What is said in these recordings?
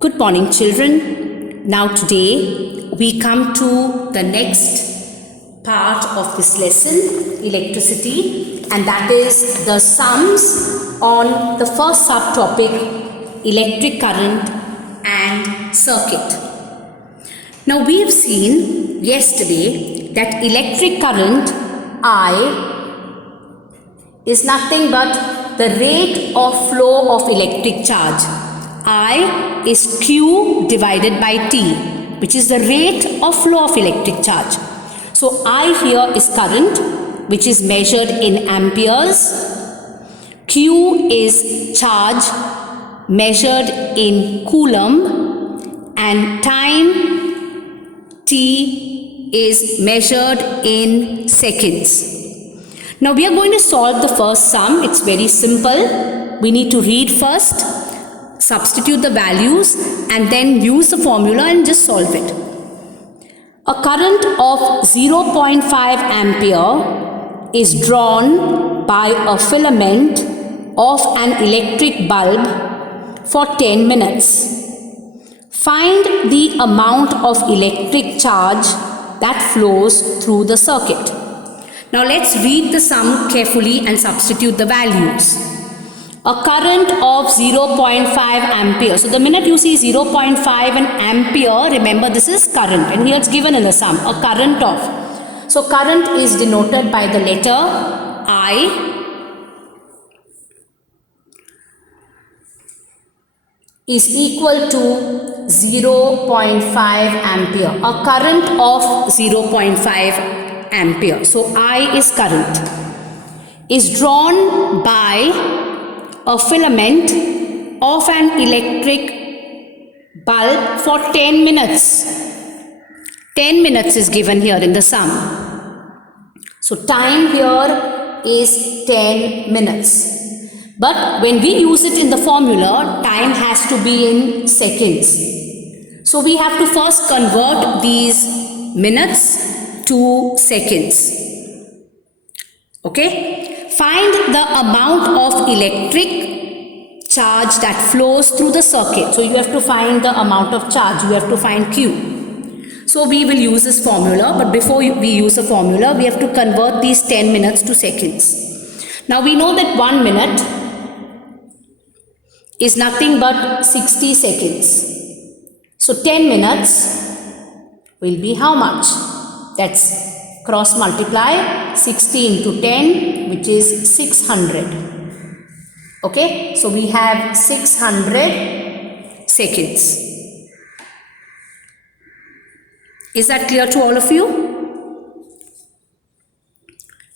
Good morning, children. Now today we come to the next part of this lesson, electricity, and that is the sums on the first subtopic, electric current and circuit. Now we have seen yesterday that electric current I is nothing but the rate of flow of electric charge. I is Q divided by T, which is the rate of flow of electric charge. So I here is current, which is measured in amperes. Q is charge measured in coulomb, and time T is measured in seconds. Now we are going to solve the first sum. It's very simple. We need to read first, substitute the values, and then use the formula and just solve it. A current of 0.5 ampere is drawn by a filament of an electric bulb for 10 minutes. Find the amount of electric charge that flows through the circuit. Now let's read the sum carefully and substitute the values. A current of 0.5 ampere. So the minute you see 0.5 and ampere, remember this is current, and here it's given in the sum. A current of. So current is denoted by the letter I is equal to 0.5 ampere. A current of 0.5 ampere. So I is current. Is drawn by a filament of an electric bulb for 10 minutes. 10 minutes is given here in the sum. So time here is 10 minutes. But when we use it in the formula, time has to be in seconds. So we have to first convert these minutes to seconds. Okay? Find the amount of electric charge that flows through the circuit. So you have to find the amount of charge. You have to find Q. So we will use this formula, but before we use the formula, we have to convert these 10 minutes to seconds. Now we know that 1 minute is nothing but 60 seconds. So 10 minutes will be how much? That's cross multiply 60 into 10, which is 600. Okay, so we have 600 seconds. Is that clear to all of you?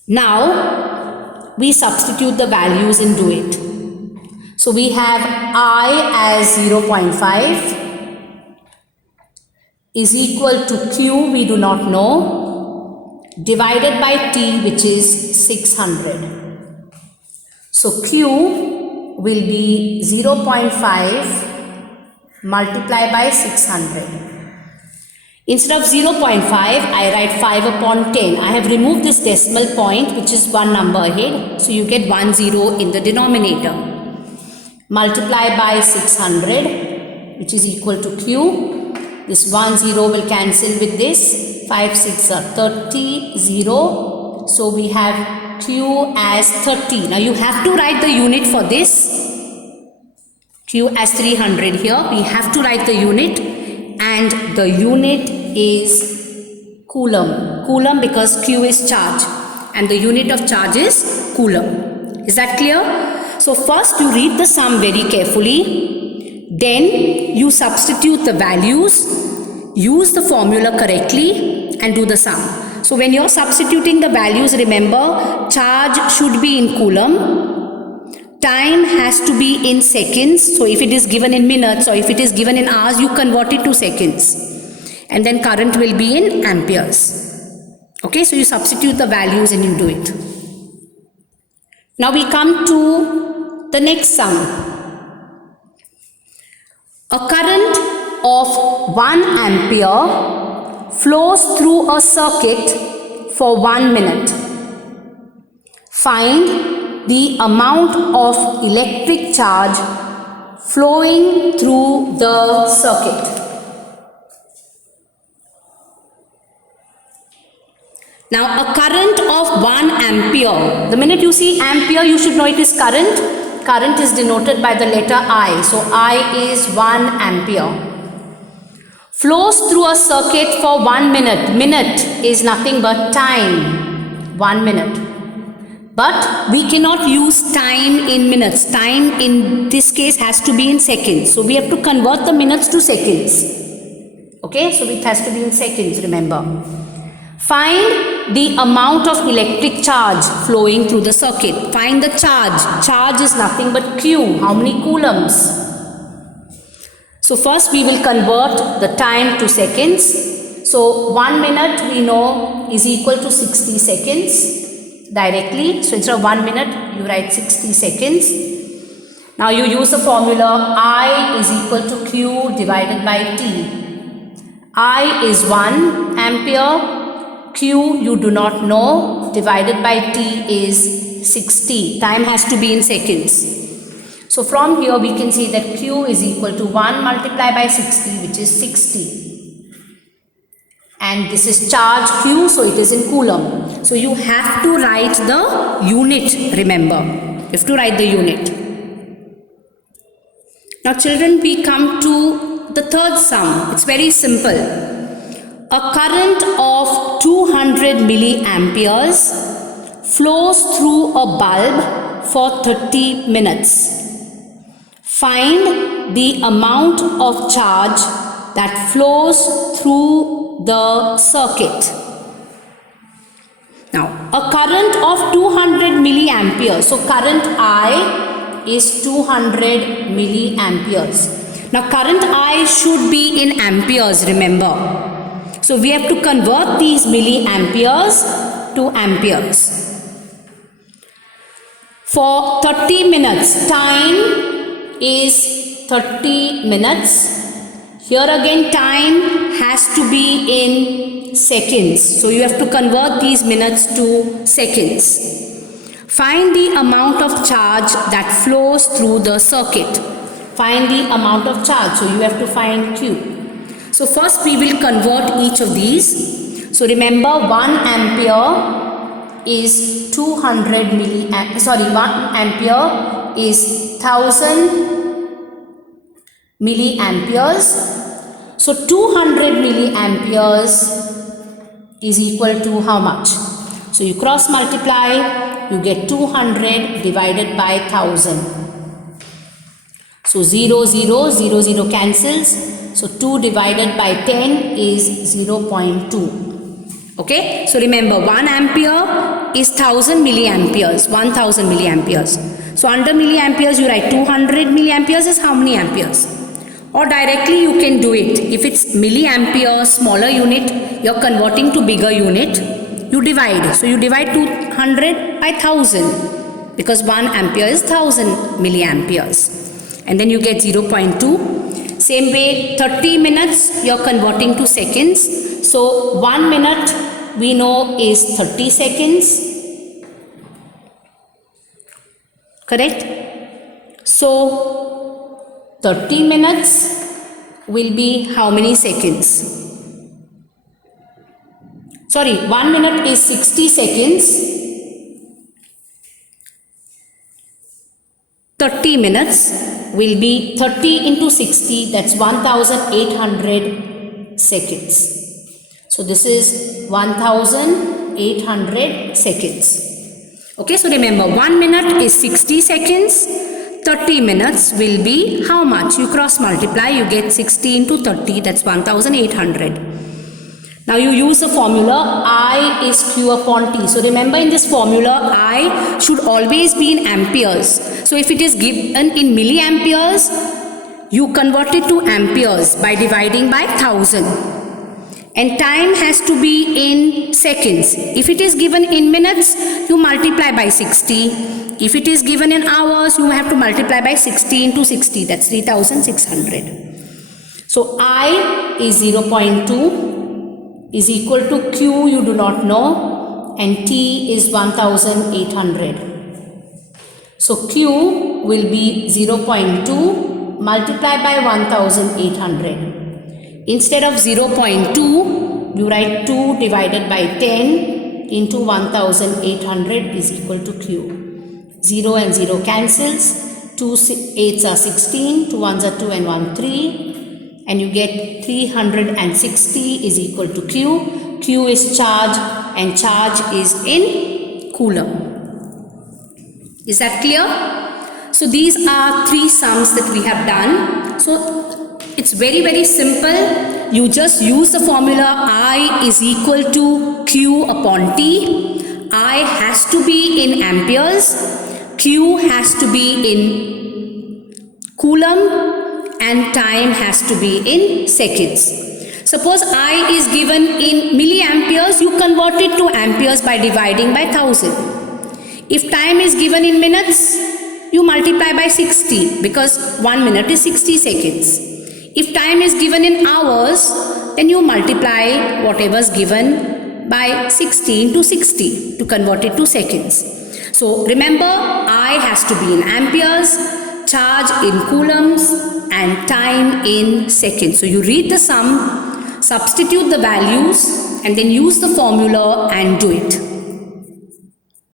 Now we substitute the values into it. So we have I as 0.5 is equal to Q, we do not know, divided by T, which is 600. So Q will be 0.5 multiplied by 600. Instead of 0.5, I write 5 upon 10. I have removed this decimal point, which is one number ahead. So you get 1 0 in the denominator. Multiply by 600, which is equal to Q. This 1 0 will cancel with this. 5 6 are 30, 0. So we have Q as 30. Now you have to write the unit for this. Q as 300 here. We have to write the unit, and the unit is coulomb. Coulomb because Q is charge and the unit of charge is coulomb. Is that clear? So first you read the sum very carefully. Then you substitute the values, use the formula correctly, and do the sum. So when you're substituting the values, remember charge should be in coulomb. Time has to be in seconds. So if it is given in minutes or if it is given in hours, you convert it to seconds. And then current will be in amperes. Okay, so you substitute the values and you do it. Now we come to the next sum. A current of 1 ampere flows through a circuit for 1 minute. Find the amount of electric charge flowing through the circuit. Now a current of 1 ampere. The minute you see ampere, you should know it is current. Current is denoted by the letter I. So I is 1 ampere. Flows through a circuit for 1 minute. Minute is nothing but time. 1 minute. But we cannot use time in minutes. Time in this case has to be in seconds. So we have to convert the minutes to seconds. Okay, so it has to be in seconds, remember. Find the amount of electric charge flowing through the circuit. Find the charge. Charge is nothing but Q. How many coulombs? So first we will convert the time to seconds. So 1 minute we know is equal to 60 seconds directly. So instead of 1 minute you write 60 seconds. Now you use the formula I is equal to Q divided by T. I is 1 ampere. Q you do not know, divided by T is 60. Time has to be in seconds. So from here we can see that Q is equal to 1 multiplied by 60, which is 60. And this is charge Q, so it is in coulomb. So you have to write the unit, remember. You have to write the unit. Now children, we come to the third sum. It's very simple. A current of 200 milliamperes flows through a bulb for 30 minutes. Find the amount of charge that flows through the circuit. Now, a current of 200 milliamperes. So, current I is 200 milliamperes. Now, current I should be in amperes, remember. So we have to convert these milliamperes to amperes. For 30 minutes, time is 30 minutes. Here again time has to be in seconds. So you have to convert these minutes to seconds. Find the amount of charge that flows through the circuit. Find the amount of charge. So you have to find Q. So first we will convert each of these. So remember 1 ampere is 200 milliamperes. Sorry, 1 ampere is 1000 milliamperes. So 200 milliamperes is equal to how much? So you cross multiply, you get 200 divided by 1000. So 0, 0, 0, 0 cancels. So 2 divided by 10 is 0.2. Okay. So remember 1 ampere is 1000 milliamperes. 1000 milliamperes. So under milliamperes you write 200 milliamperes is how many amperes? Or directly you can do it. If it's milliampere, smaller unit, you're converting to bigger unit. You divide. So you divide 200 by 1000 because 1 ampere is 1000 milliamperes. And then you get 0.2. Same way 30 minutes you're converting to seconds. So 1 minute we know is 30 seconds. Correct? So 30 minutes will be how many seconds? Sorry, 1 minute is 60 seconds. 30 minutes will be 30 into 60, that's 1800 seconds. So this is 1800 seconds. Okay, so remember 1 minute is 60 seconds. 30 minutes will be how much? You cross multiply, you get 60 into 30, that's 1800. Now you use the formula I is Q upon T. So remember in this formula I should always be in amperes. So if it is given in milliamperes, you convert it to amperes by dividing by 1000. And time has to be in seconds. If it is given in minutes, you multiply by 60. If it is given in hours, you have to multiply by 60 into 60. That's 3600. So I is 0.2. is equal to Q you do not know and T is 1800. So Q will be 0.2 multiply by 1800. Instead of 0.2, you write 2 divided by 10 into 1800 is equal to Q. 0 and 0 cancels. 2 8s are 16, 2 1s are 2 and 1 3. And you get 360 is equal to Q. Q is charge and charge is in coulomb. Is that clear? So these are 3 sums that we have done. So it's very simple. You just use the formula I is equal to Q upon T. I has to be in amperes. Q has to be in coulomb. And time has to be in seconds. Suppose I is given in milliamperes, you convert it to amperes by dividing by 1000. If time is given in minutes, you multiply by 60 because 1 minute is 60 seconds. If time is given in hours, then you multiply whatever is given by 60 into 60 to convert it to seconds. So remember, I has to be in amperes, charge in coulombs, and time in seconds. So you read the sum, substitute the values, and then use the formula and do it.